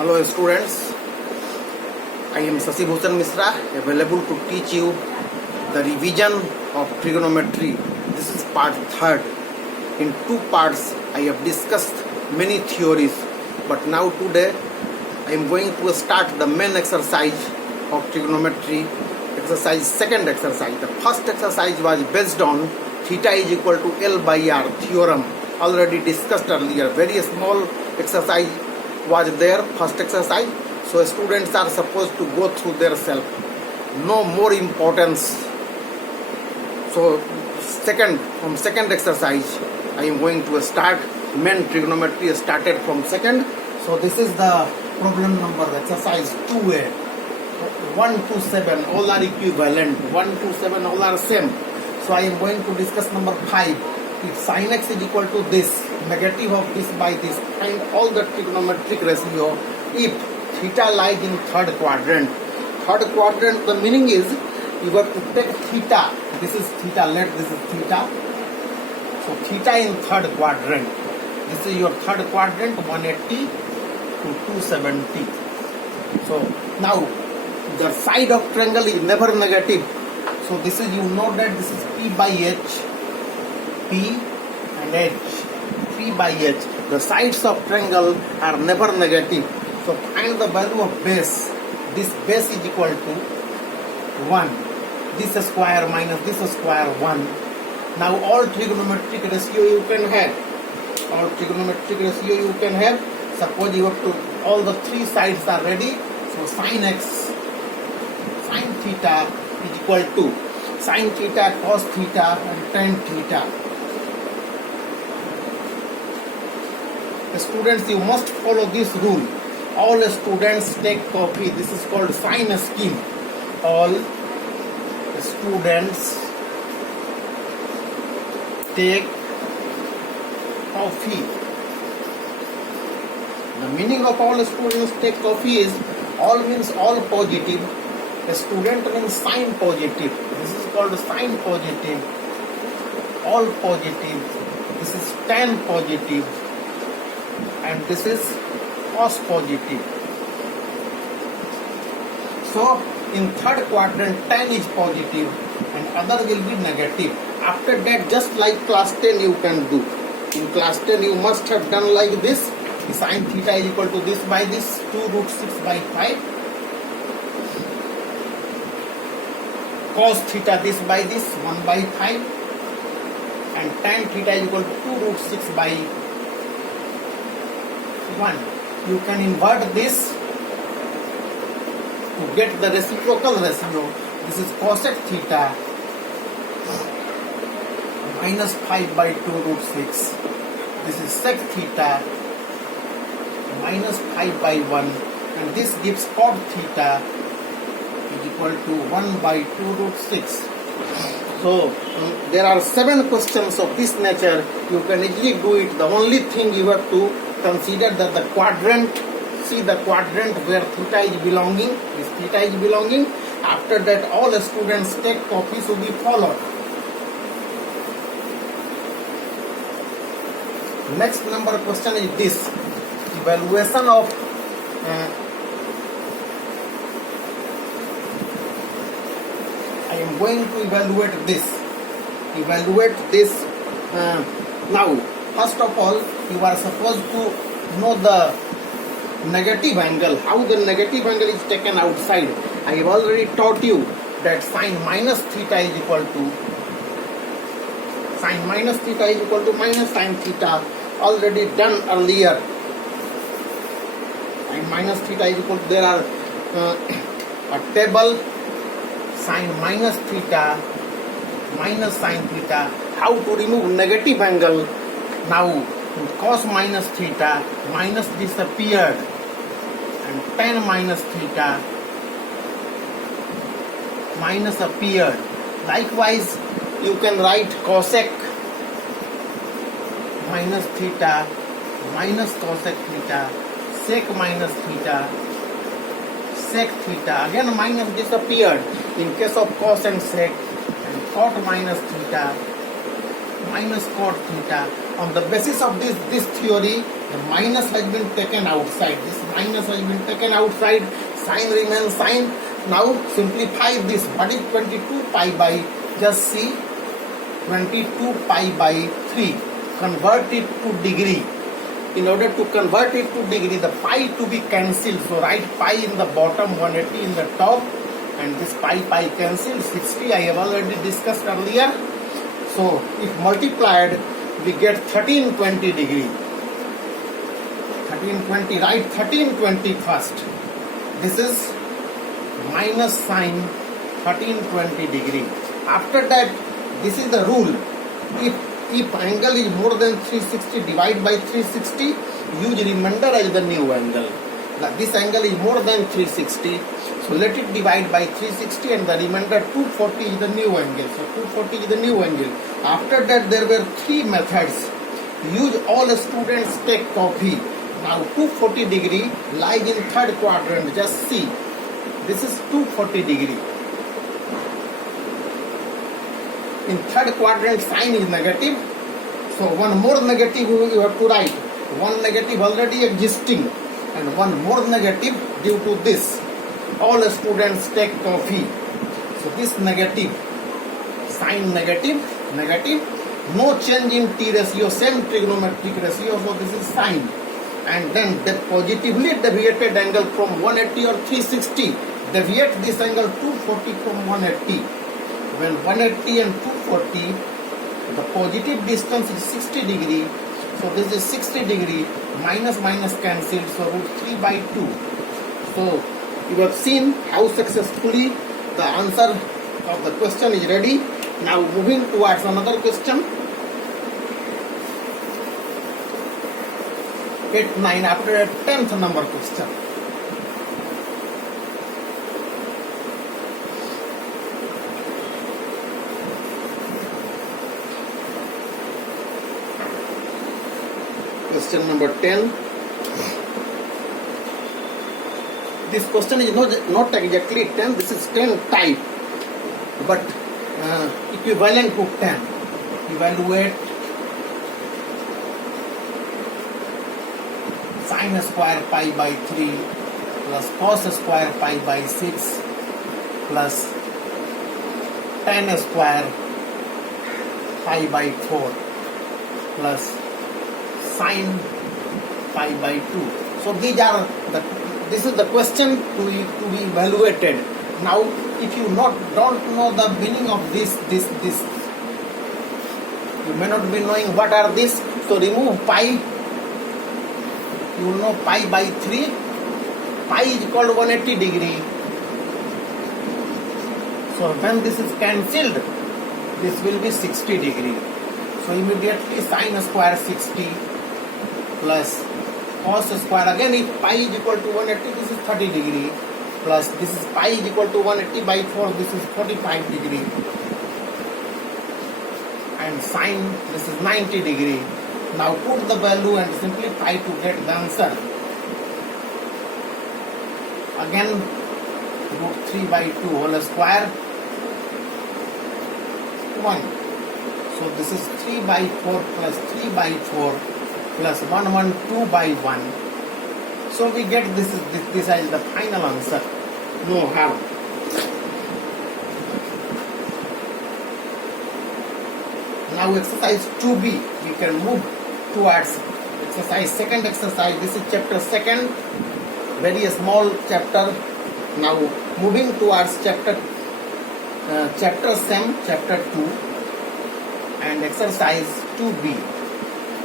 Hello students, I am Sasi Bhushan Misra, available to teach you the revision of trigonometry. This is part 3rd. In 2 parts I have discussed many theories, but now today I am going to start the main exercise of trigonometry, exercise 2nd exercise. The first exercise was based on theta is equal to L by R theorem, already discussed earlier. Very small exercise was there, first exercise, so students are supposed to go through their self, no more importance. So from second exercise I am going to start. Main trigonometry started from second. So this is the problem number, exercise 2a. 1 to 7 all are equivalent, 1 to 7 all are same. So I am going to discuss number 5. If sin x is equal to this, negative of this by this, find all the trigonometric ratio if theta lies in third quadrant. Third quadrant, the meaning is you have to take theta. This is theta, this is theta. So theta in third quadrant. This is your third quadrant, 180 to 270. So now the side of triangle is never negative. So this is, you know that this is P by H. P and H, P by H. The sides of triangle are never negative. So find the value of base. This base is equal to 1. This square minus this square 1. Now all trigonometric ratio you can have. All trigonometric ratio you can have. Suppose you have to, all the 3 sides are ready. So sin x, sin theta is equal to sin theta, cos theta and tan theta. Students, you must follow this rule. All students take copy. This is called sign scheme. All students take coffee. The meaning of all students take coffee is all means all positive. A student means sign positive. This is called sign positive. All positive. This is tan positive. And this is cos positive. So in third quadrant tan is positive and other will be negative. After that, just like class 10 you can do. In class 10 you must have done like this. The sin theta is equal to this by this, 2 root 6 by 5. Cos theta this by this, 1 by 5. And tan theta is equal to 2 root 6 by 1. You can invert this to get the reciprocal ratio. This is cosec theta minus 5 by 2 root 6. This is sec theta minus 5 by 1. And this gives cot theta is equal to 1 by 2 root 6. So there are 7 questions of this nature. You can easily do it. The only thing you have to consider that the quadrant, see the quadrant where theta is belonging, this theta is belonging. After that all students take copy should be followed. Next number question is this. Evaluation of I am going to evaluate this. Now first of all, you are supposed to know the negative angle, how the negative angle is taken outside. I have already taught you that sin minus theta is equal to minus sin theta, already done earlier. Sin minus theta is equal to, there are a table, sin minus theta minus sin theta, how to remove negative angle. Now cos minus theta, minus disappeared, and tan minus theta, minus appeared. Likewise, you can write cosec minus theta, minus cosec theta, sec minus theta, sec theta, again minus disappeared in case of cos and sec, and cot minus theta, minus cot theta. On the basis of this theory, The minus has been taken outside. This minus has been taken outside. Sign remains sign. Now simplify this. What is 22 pi by? Just see 22 pi by 3. Convert it to degree. In order to convert it to degree, the pi to be cancelled. So write pi in the bottom, 180 in the top, and this pi cancelled. 60 I have already discussed earlier. So if multiplied, we get 1320 degree. 1320, write 1320 first. This is minus sign 1320 degree. After that, this is the rule. If angle is more than 360, divide by 360, use remainder as the new angle. Now this angle is more than 360, so let it divide by 360 and the remainder 240 is the new angle. So 240 is the new angle. After that, there were 3 methods. Use all students take copy. Now 240 degree lies in third quadrant. Just see. This is 240 degree. In third quadrant, sign is negative. So one more negative you have to write. One negative already existing and one more negative due to this. All students take copy. So this negative, sign negative, negative. No change in T ratio, same trigonometric ratio. So this is sign. And then the positively deviated angle from 180 or 360. Deviate this angle 240 from 180. When 180 and 240, the positive distance is 60 degree. So this is 60 degree. Minus minus cancelled. So root 3 by 2. So you have seen how successfully the answer of the question is ready. Now moving towards another question. 8, 9 after a 10th number question. Question number 10. This question is not exactly 10. This is 10 type, but equivalent to 10. Evaluate sin square pi by 3 plus cos square pi by 6 plus tan square pi by 4 plus sin pi by 2. So this is the question to be evaluated. Now if you don't know the meaning of this, you may not be knowing what are this. So remove pi. You will know pi by 3. Pi is called 180 degree. So when this is cancelled, this will be 60 degree. So immediately sin square 60 plus cos square, again if pi is equal to 180, this is 30 degree, plus this is pi is equal to 180 by 4, this is 45 degree, and sin, this is 90 degree. Now put the value and simplify to get the answer. Again root 3 by 2 whole square 1. So this is 3 by 4 plus 3 by 4 plus 1 1 2 by 1. So we get this is the final answer. No harm. Now exercise 2b, we can move towards exercise, second exercise. This is chapter 2nd, very small chapter. Now moving towards chapter same, chapter 2 and exercise 2b.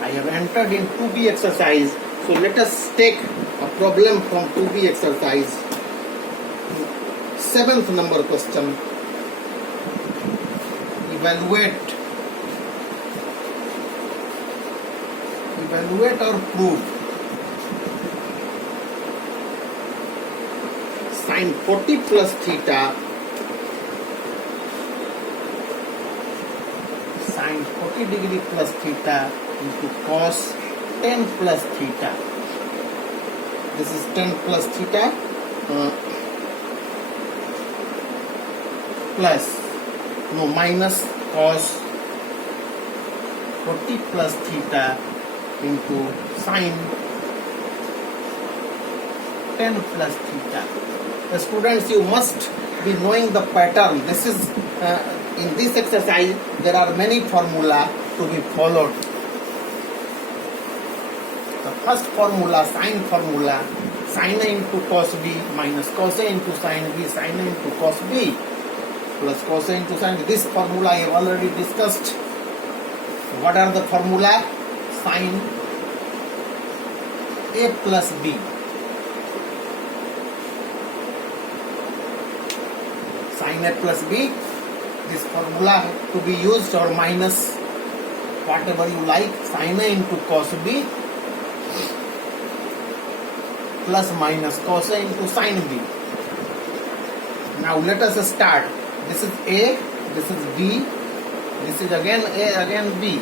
I have entered in 2b exercise. So let us take a problem from 2b exercise. 7th number question. Evaluate or prove sin 40 plus theta, sin 40 degree plus theta into cos 10 plus theta. This is 10 plus theta minus cos 40 plus theta into sin 10 plus theta. The students, you must be knowing the pattern. This is in this exercise there are many formula to be followed. The first formula, sine formula, sine A into cos B minus cos A into sine B, sine A into cos B plus cos A into sine B. This formula I have already discussed. What are the formula? Sine A plus B. Sine A plus B. This formula to be used, or minus whatever you like. Sine A into cos B plus minus cos A into sine B. Now let us start. This is A, this is B, this is again A, again B.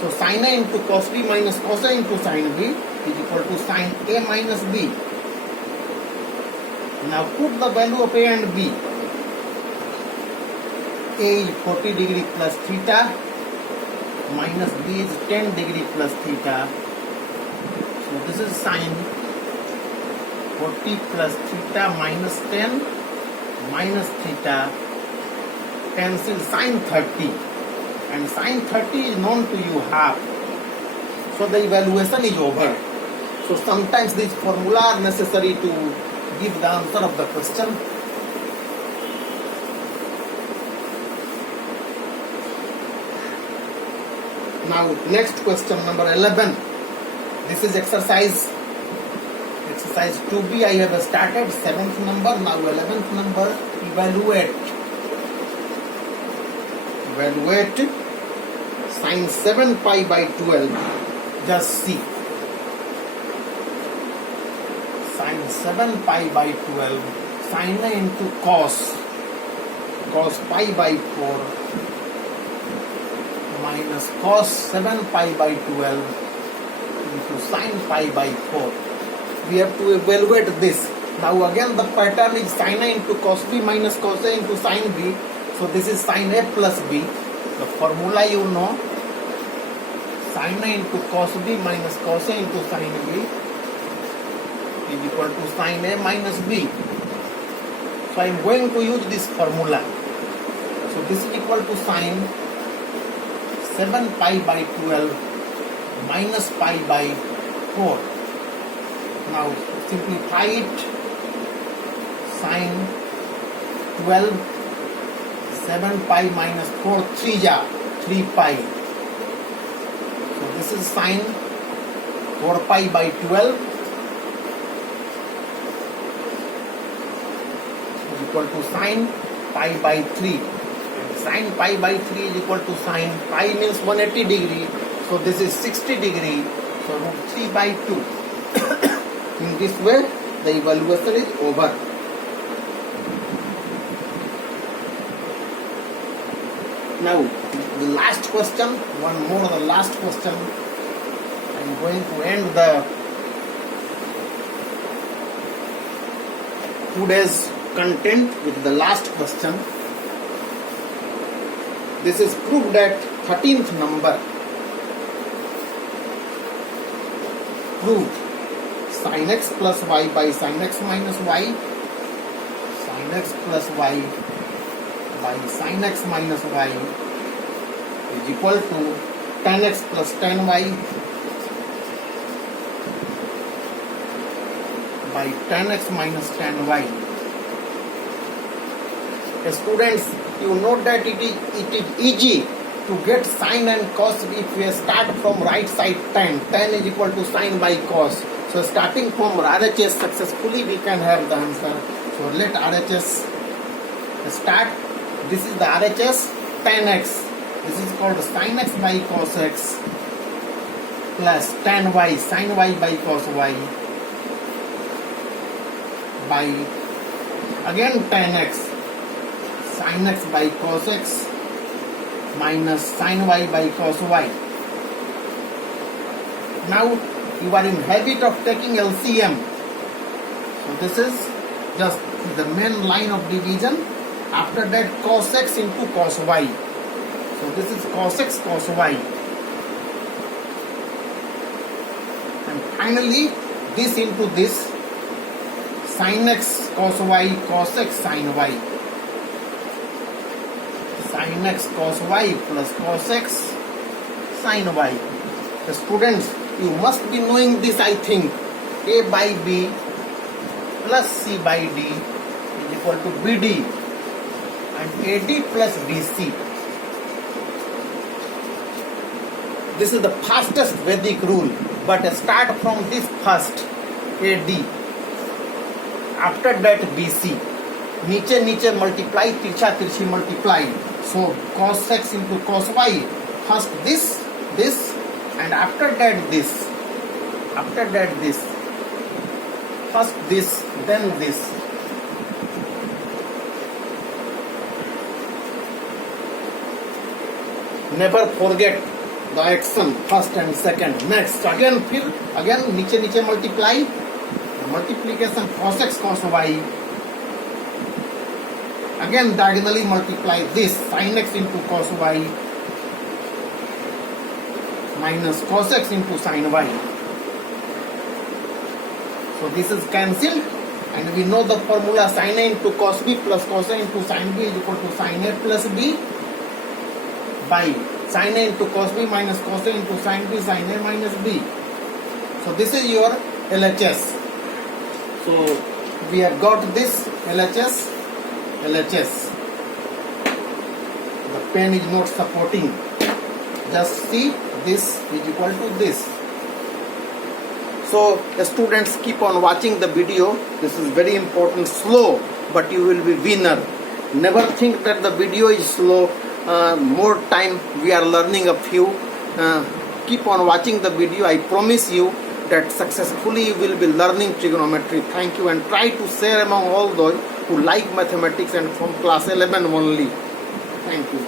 So sine A into cos B minus cos A into sine B is equal to sine A minus B. Now put the value of A and B. A is 40 degree plus theta, minus B is 10 degree plus theta. So this is sine 40 plus theta minus 10 minus theta, cancel sine 30, and sine 30 is known to you half. So the evaluation is over. So sometimes these formula are necessary to give the answer of the question. Now next question, number 11. This is exercise 2B. I have started 7th number. Now 11th number. Evaluate sine 7 pi by 12. Just see. Sine 7 pi by 12. Sine A into cos pi by 4 minus cos 7 pi by 12 into sine pi by 4. We have to evaluate this. Now again the pattern is sine A into cos B minus cos A into sine B. So this is sine A plus B. The formula you know. Sine A into cos B minus cos A into sine B is equal to sine A minus B. So I am going to use this formula. So this is equal to sine 7 pi by 12 minus pi by 4. Now simplify it. Sine 12, 7 pi minus 4, 3 pi. So this is sine 4 pi by 12 is equal to sine pi by 3. Sine pi by 3 is equal to sine pi means 180 degree. So this is 60 degree. So root 3 by 2. In this way, the evaluation is over. Now, the last question, one more, the last question. I am going to end the today's content with the last question. This is proved at 13th number. Proved sin x plus y by sin x minus y, sin x plus y by sin x minus y is equal to tan x plus tan y by tan x minus tan y. Students, you know that it is easy to get sine and cos if we start from right side tan. Tan is equal to sine by cos. So starting from RHS successfully we can have the answer. So let RHS start. This is the RHS tan x. This is called sin x by cos x plus tan y, sin y by cos y by again tan x, sin x by cos x minus sin y by cos y. Now you are in habit of taking LCM. So this is just the main line of division. After that cos x into cos y. So this is cos x cos y. And finally this into this sin x cos y cos x sin y. Sin x cos y plus cos x sin y. The students, you must be knowing this, I think. A by B plus C by D is equal to BD and AD plus BC. This is the fastest Vedic rule, but start from this first AD, after that BC. नीचे नीचे multiply, तिरछा तिरछी multiply. So cos x into cos y, first this and after that this. After that this. First this, then this. Never forget the action first and second. Next again नीचे नीचे multiply, multiplication cos x cos y. Again diagonally multiply this, sin x into cos y minus cos x into sin y. So this is cancelled and we know the formula sin a into cos b plus cos a into sin b is equal to sin a plus b by sin a into cos b minus cos a into sin b sin a minus b. So this is your LHS. So we have got this LHS. The pen is not supporting. Just see, this is equal to this. So the students, keep on watching the video. This is very important. Slow, but you will be winner. Never think that the video is slow. More time we are learning a few. Keep on watching the video. I promise you that successfully you will be learning trigonometry. Thank you, and try to share among all those who like mathematics and from class 11 only. Thank you.